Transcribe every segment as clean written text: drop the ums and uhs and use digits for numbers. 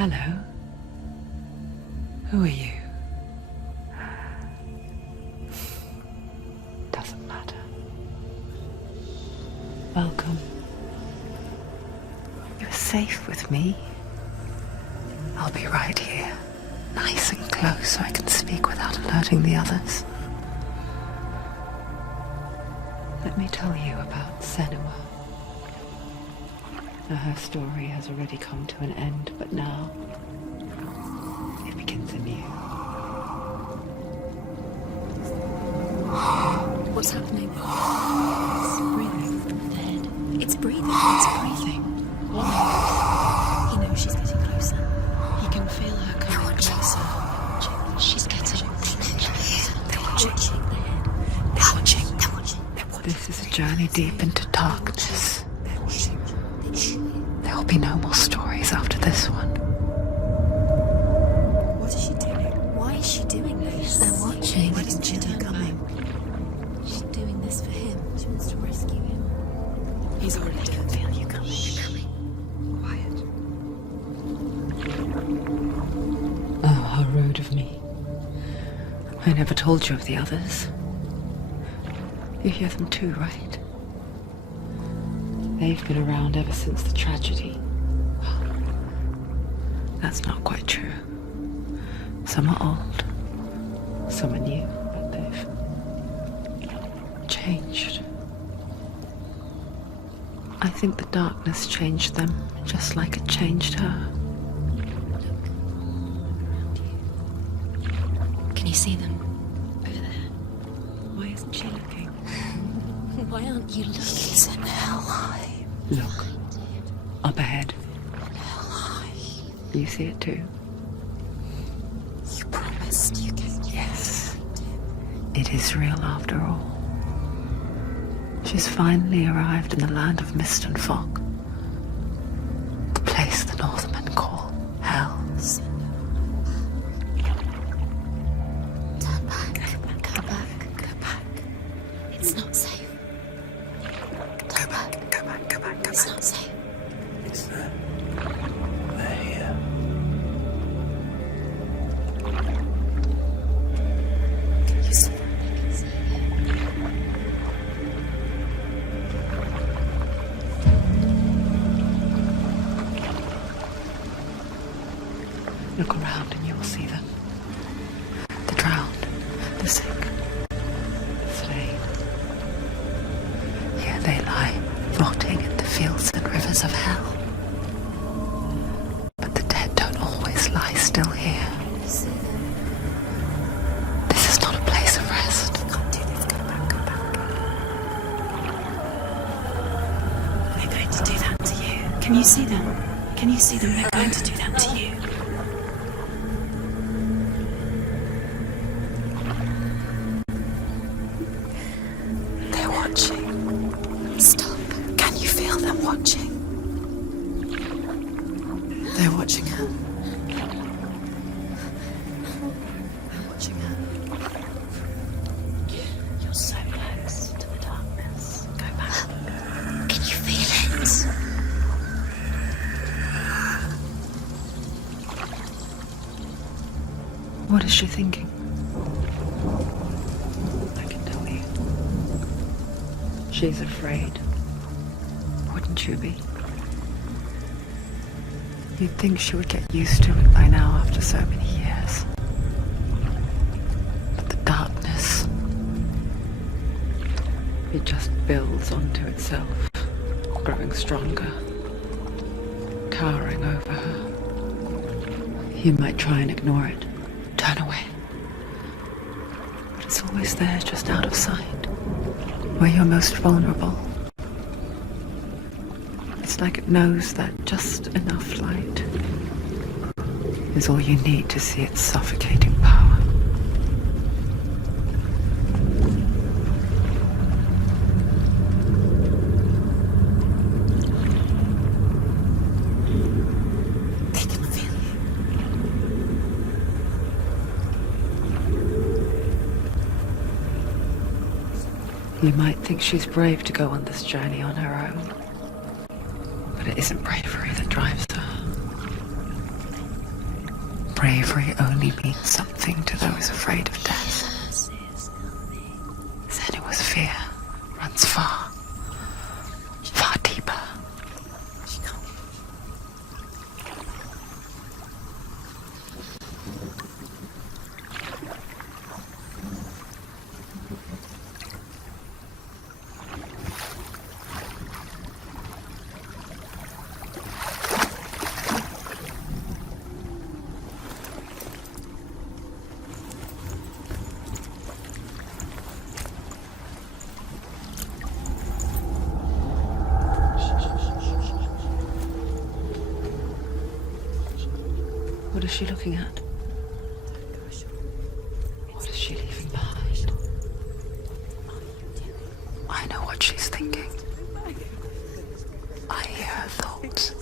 Hello. Who are you? Doesn't matter. Welcome. You're safe with me. I'll be right here, nice and close so I can speak without alerting the others. Let me tell you about Senua. Now, her story has already come to an end, but now it begins anew. What's happening? It's breathing. Dead. It's breathing. It's breathing. Why? He knows she's getting closer. He can feel her coming closer. She's getting closer. They're watching. They're watching. They're watching. This is a journey deep into darkness. There will be no more stories after this one. What is she doing? Why is she doing this? They're watching. Why doesn't she turn coming? She's doing this for him. She wants to rescue him. He's already dead. I can feel you coming. You're coming. Quiet. Oh, how rude of me. I never told you of the others. You hear them too, right? They've been around ever since the tragedy. That's not quite true. Some are old, some are new, but they've changed. I think the darkness changed them, just like it changed her. Can you see them? Over there. Why isn't she looking? Why aren't you looking? It's in hell high. Look, up ahead. Hell high. You see it too? You promised you get. Yes. It is real after all. She's finally arrived in the land of mist and fog. The place the Northmen call hell. Turn back. Go back. Go back. It's not safe. Go back. Go back, go back, go It's back. not safe. It's them. They're here. You saw them. They can see you. Look around and you will see them. The drowned, the sick, the slain. Here they lie, rotting in the fields and rivers of hell. But the dead don't always lie still here. You see them. This is not a place of rest. You can't do this. Go back. Go back. They're going to do that to you. Can you see them? Can you see them? They're going to do that to you. They're watching. Stop. Can you feel them watching? They're watching her. They're watching her. You're so close to the darkness. Go back. Can you feel it? What is she thinking? I can tell you. She's afraid. Wouldn't you be? You'd think she would get used to it by now after so many years. But the darkness, it just builds onto itself, growing stronger, towering over her. You might try and ignore it, turn away. But it's always there, just out of sight, where you're most vulnerable. It's like it knows that just enough light is all you need to see its suffocating power. They can feel you. You might think she's brave to go on this journey on her own, but it isn't bravery that drives her. bravery only means something to those afraid of death. Senua's fear runs far, far deeper. What is she looking at? What is she leaving behind? I know what she's thinking. I hear her thoughts.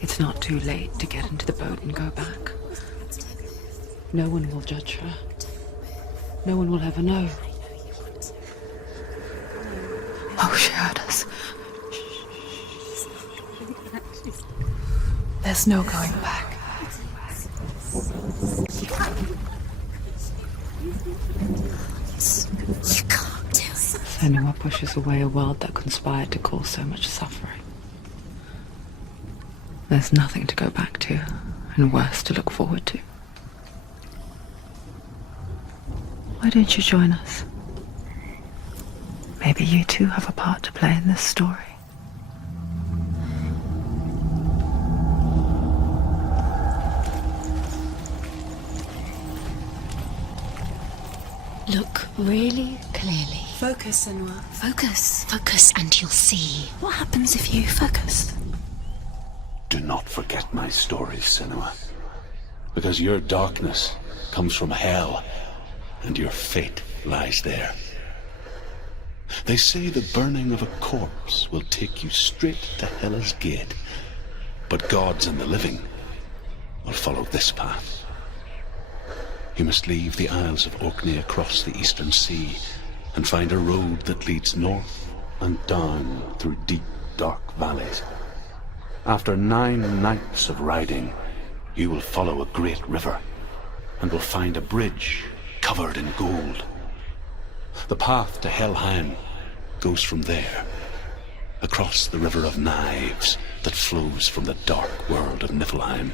It's not too late to get into the boat and go back. No one will judge her. No one will ever know. Oh, she heard us. There's no going back. You can't do it. Senua pushes away a world that conspired to cause so much suffering. There's nothing to go back to, and worse to look forward to. Why don't you join us? Maybe you too have a part to play in this story. Look really clearly. Focus, Senua. Focus. Focus and you'll see. What happens if you focus? Do not forget my stories, Senua. Because your darkness comes from hell, and your fate lies there. They say the burning of a corpse will take you straight to Hela's gate, but gods and the living will follow this path. You must leave the Isles of Orkney across the eastern sea and find a road that leads north and down through deep, dark valleys. After 9 nights of riding, you will follow a great river and will find a bridge covered in gold. The path to Helheim goes from there, across the river of knives that flows from the dark world of Niflheim.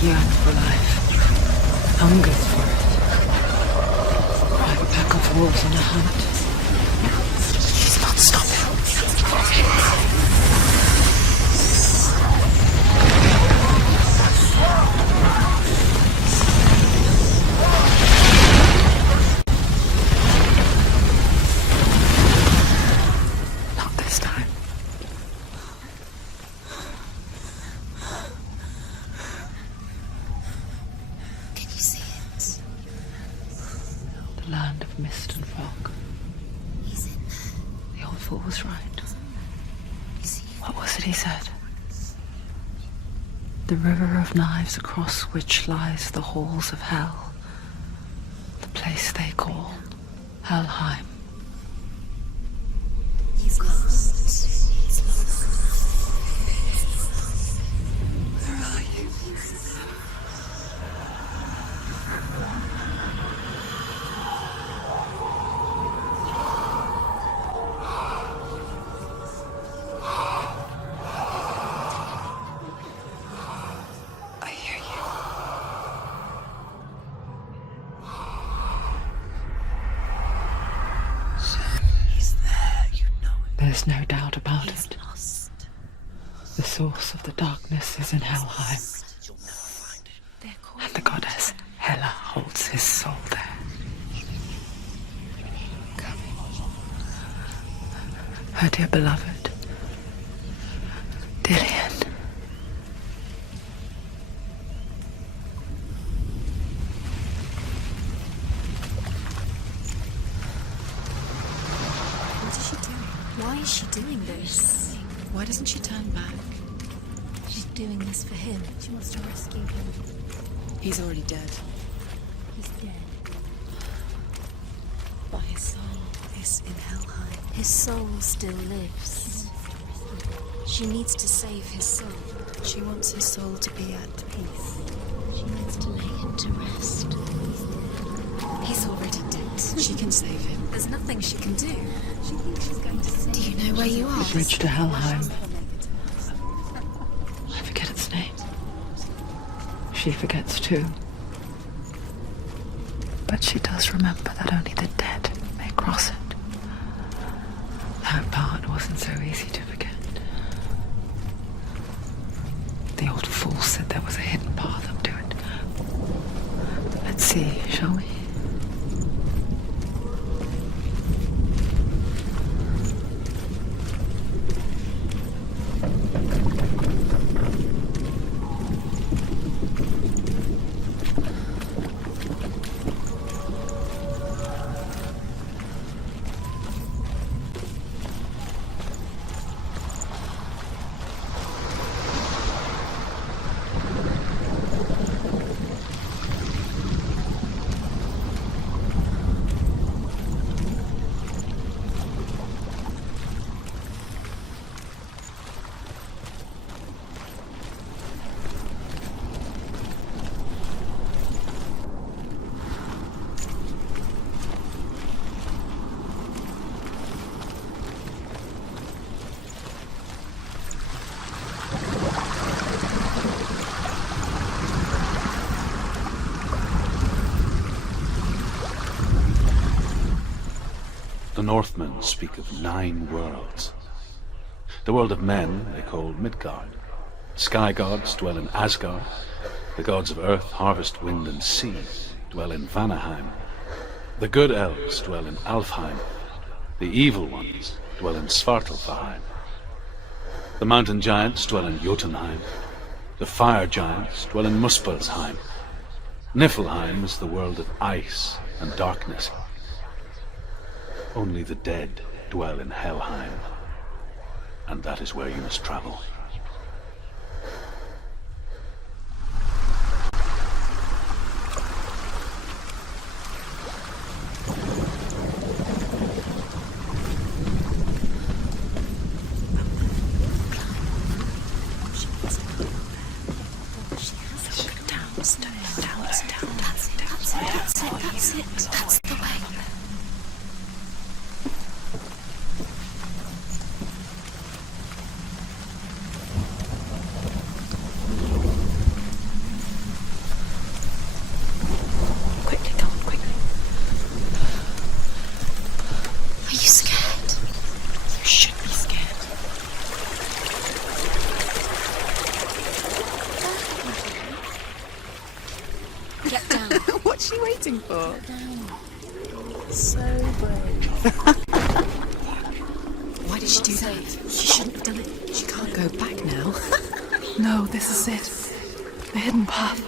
Yearns for life, hungers for it. Like a pack of wolves on a hunt. She's not stopping. Not this time. Land of mist and fog. The old fool was right. What was it he said? The river of knives across which lies the halls of hell. The place they call Helheim. Where are you? There's no doubt about He's it. lost. The source of the darkness is in Helheim, They're calling and the goddess Hela holds his soul there. Her dear beloved, Dillian. What is she doing? Why is she doing this? Why doesn't she turn back? She's doing this for him. She wants to rescue him. He's already dead. He's dead. But his soul is in Helheim. His soul still lives. She needs to save his soul. She wants his soul to be at peace. She needs to lay him to rest. He's already dead. She can save him. There's nothing she can do. She thinks she's going to save him. Do you know where you are? The bridge to Helheim. I forget its name. She forgets too. But she does remember that only the dead may cross it. That part wasn't so easy to forget. The old fool said there was a hidden path up to it. Let's see, shall we? The Northmen speak of 9 worlds. The world of men they call Midgard. Sky gods dwell in Asgard. The gods of earth, harvest, wind, and sea dwell in Vanaheim. The good elves dwell in Alfheim. The evil ones dwell in Svartalfheim. The mountain giants dwell in Jotunheim. The fire giants dwell in Muspelheim. Niflheim is the world of ice and darkness. Only the dead dwell in Helheim, and that is where you must travel. That's the way. Quickly, come on, quickly. Are you scared? You should be scared. Get down. What's she waiting for? Get down. So brave. Why did she do that? She shouldn't have done it. She can't go back now. No, this is it. The hidden path.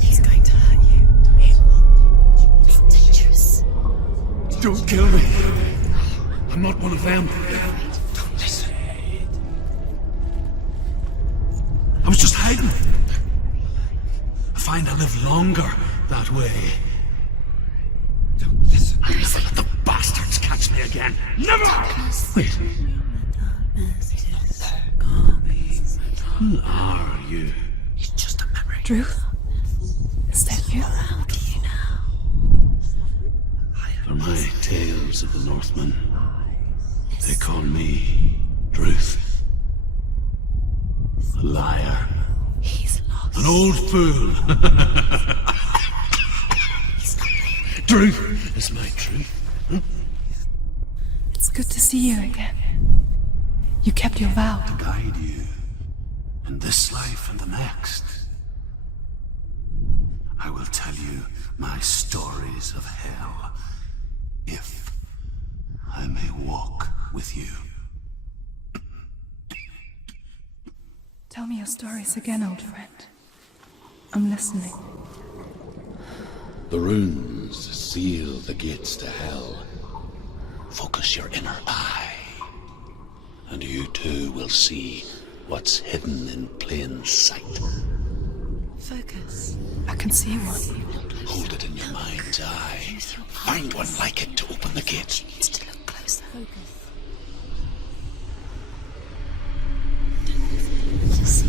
He's going to hurt you. It's dangerous. Don't kill me. I'm not one of them. Don't listen. I was just hiding. I find I live longer that way. Don't listen. I'll never let the bastards catch me again. Never! Wait. Who are you? It's just a memory. Drew? Is that you? How do you now? For my tales of the Northmen, they call me Druth. A liar. He's lost. An old fool. Truth is my truth. It's good to see you again. You kept your vow. To guide you in this life and the next. I will tell you my stories of hell, if I may walk with you. Tell me your stories again, old friend. I'm listening. The runes seal the gates to hell. Focus your inner eye, and you too will see what's hidden in plain sight. Focus. I can see one. Hold it in your mind's eye. Find one like it to open the gates. Needs to look closer. Focus. Just see.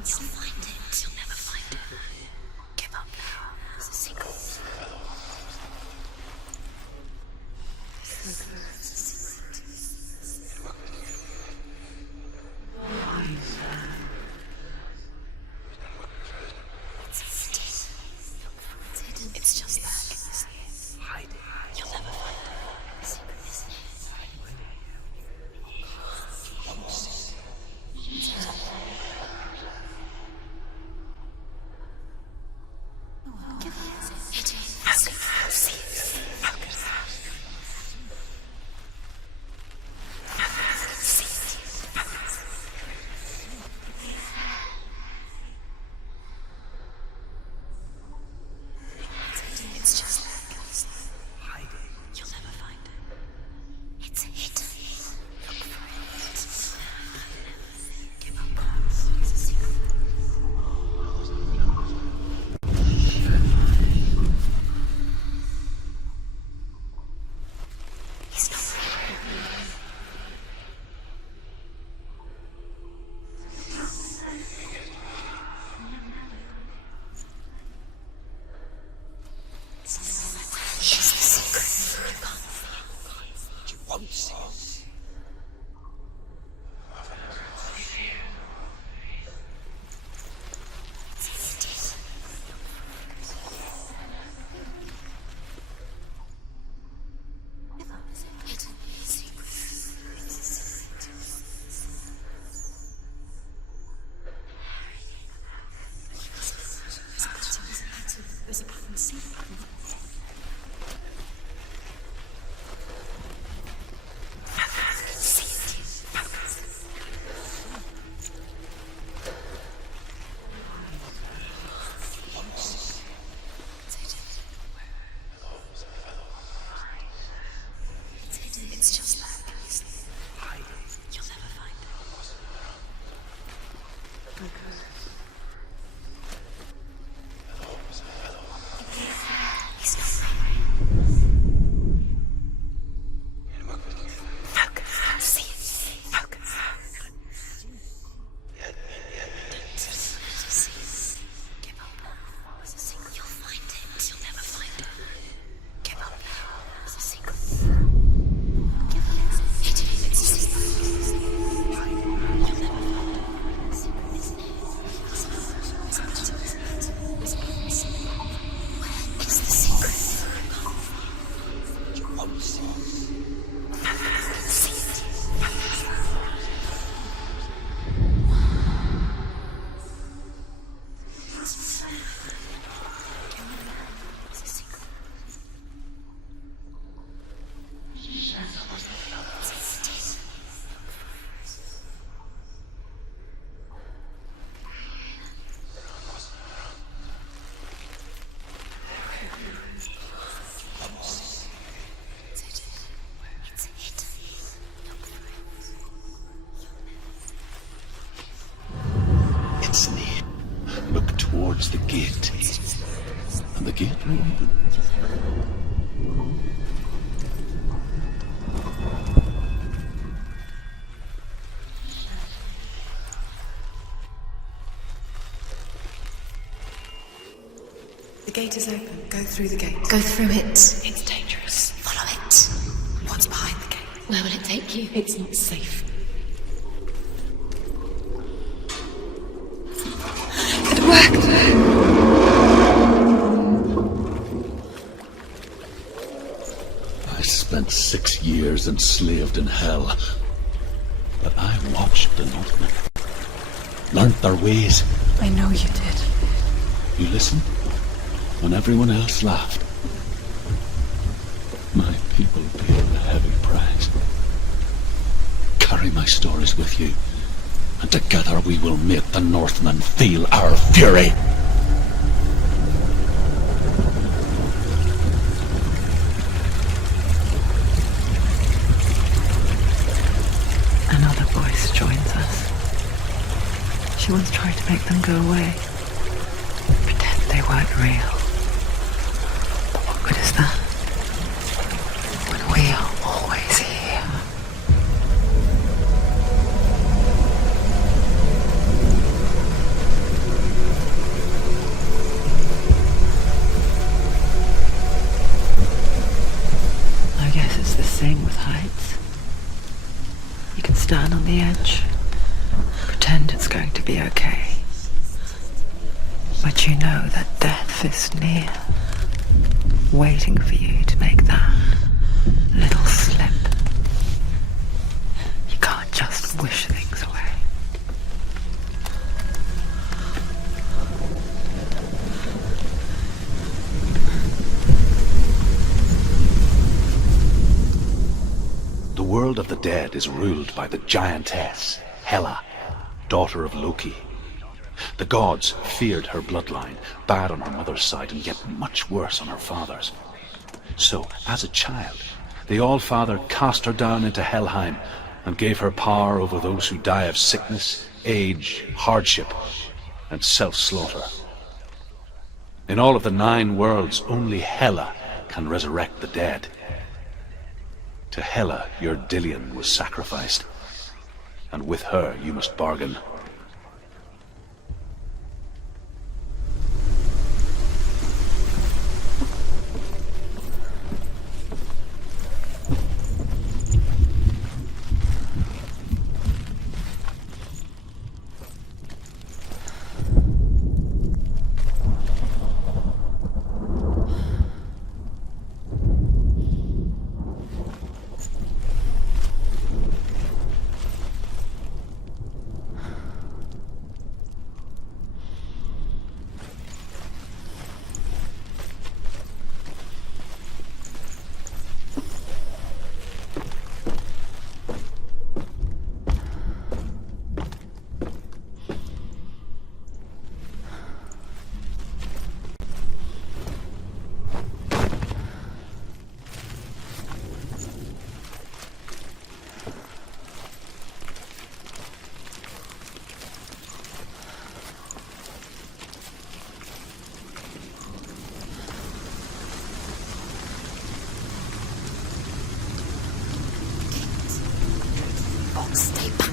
You'll find it. You'll never find it. Give up now. It's a secret. It's just that. Hide it. You'll never find it. Secret. It's just that. Hide it. You'll never find it. It's hidden. Look for it. Give up. It's a secret. He's not there. She's the secret. You can't see it. You won't see it. There's a pattern. See? It's just that. You'll never find it. He's not focus. See it. Focus. Give up now. It's a secret. You'll find it. You'll never find it. Give up now. It's a secret. Give up. It's a secret. You'll never find it. Secret, isn't it? Where is the secret? You won't see it. See it. It's a secret. It's hidden. It's near. Look towards the gate, and the gate will open. The gate is open. Go through the gate. Go through it. It's dangerous. Follow it. What's behind the gate? Where will it take you? It's not safe. It worked! I spent 6 years enslaved in hell, but I watched the Northmen, learnt their ways. I know you did. You listened when everyone else laughed. My people paid a heavy price. Carry my stories with you, and together we will make the Northmen feel our fury. Another voice joins us. She once tried to make them go away. Pretend they weren't real. But what good is that? When we are always here. I guess it's the same with heights. You can stand on the edge, pretend it's going to be okay. But you know that death is near, waiting for you to make that little slip. You can't just wish things away. The world of the dead is ruled by the giantess, Hela, daughter of Loki. The gods feared her bloodline, bad on her mother's side and yet much worse on her father's. So, as a child, the All-Father cast her down into Helheim and gave her power over those who die of sickness, age, hardship, and self-slaughter. In all of the 9 worlds, only Hela can resurrect the dead. To Hela, your Dillion was sacrificed, and with her you must bargain. Stay back.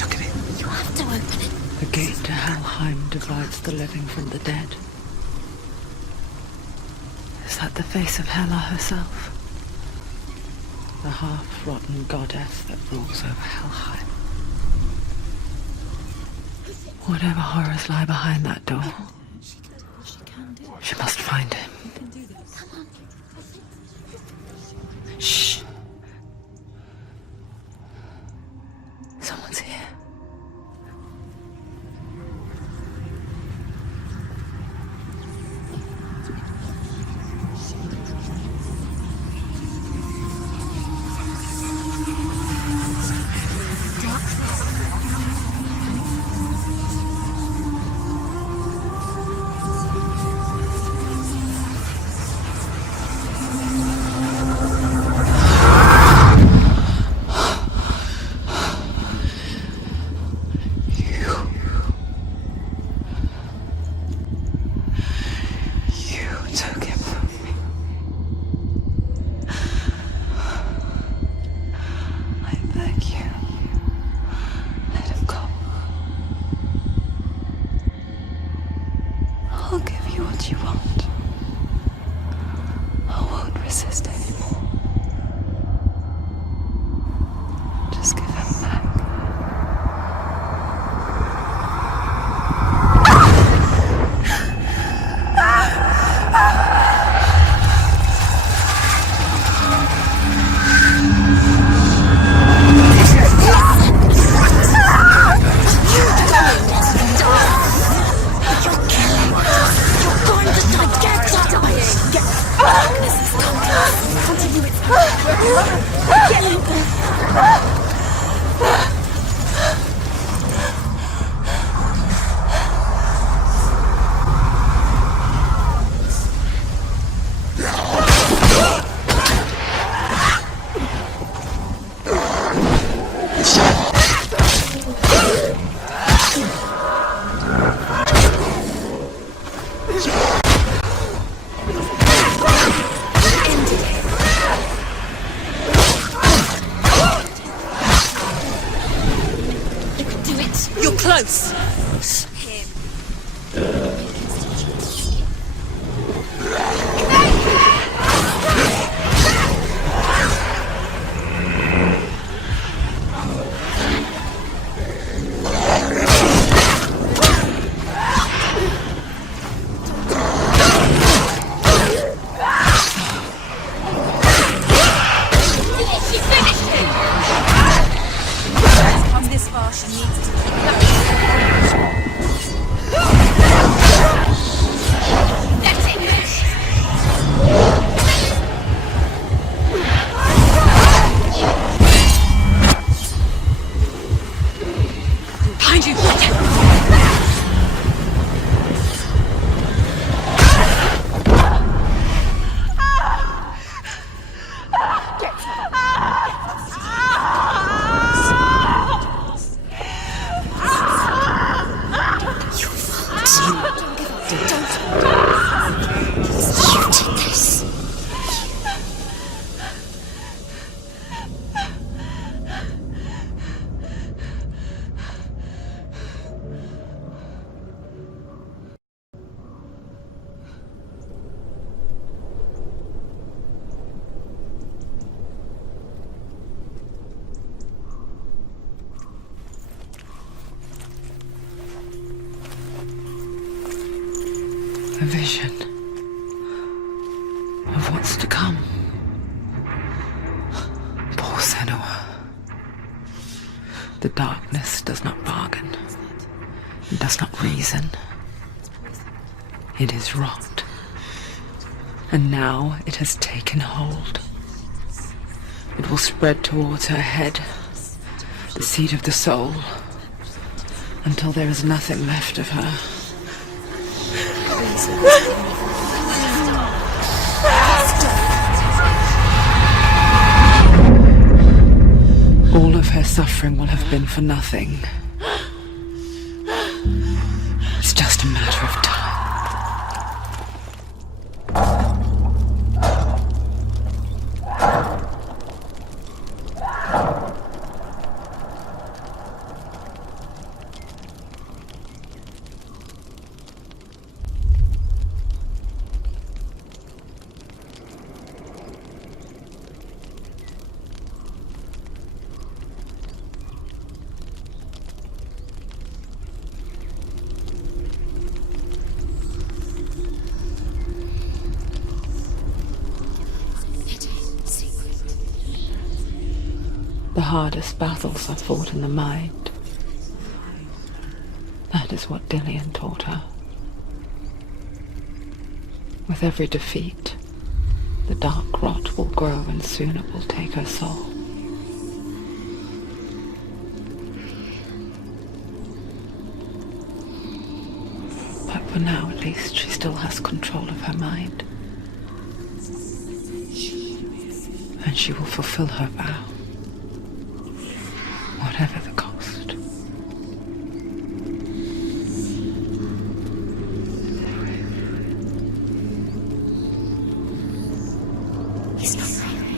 Look at it. You have to open it. The gate to Helheim divides the living from the dead. Is that the face of Hela herself? The half-rotten goddess that rules over Helheim. Whatever horrors lie behind that door, she must find him. Shh. Someone's here. I'll give you what you want. resist anymore. Just give him back. You're close. Come this far, she needs to keep going. That's it. Behind you. A vision of what's to come. Poor Senua. The darkness does not bargain. It does not reason. It is wrought. And now it has taken hold. It will spread towards her head, the seat of the soul, until there is nothing left of her. All of her suffering will have been for nothing. It's just a matter of time. The hardest battles are fought in the mind. That is what Dillian taught her. With every defeat, the dark rot will grow and soon it will take her soul. But for now, at least, she still has control of her mind. And she will fulfill her vow. Whatever the cost. He's not right.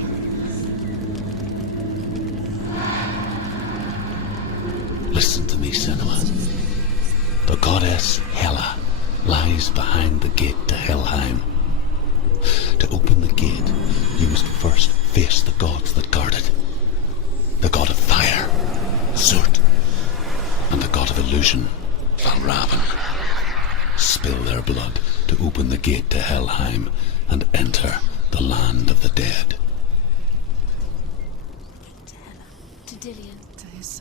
Listen to me, Senua. The goddess Hela lies behind the gate to Helheim. To open the gate, you must first face the gods that guard it. The god of fire, Zurt, and the god of illusion, Valravan. Spill their blood to open the gate to Helheim and enter the land of the dead. To Dillian. To his side.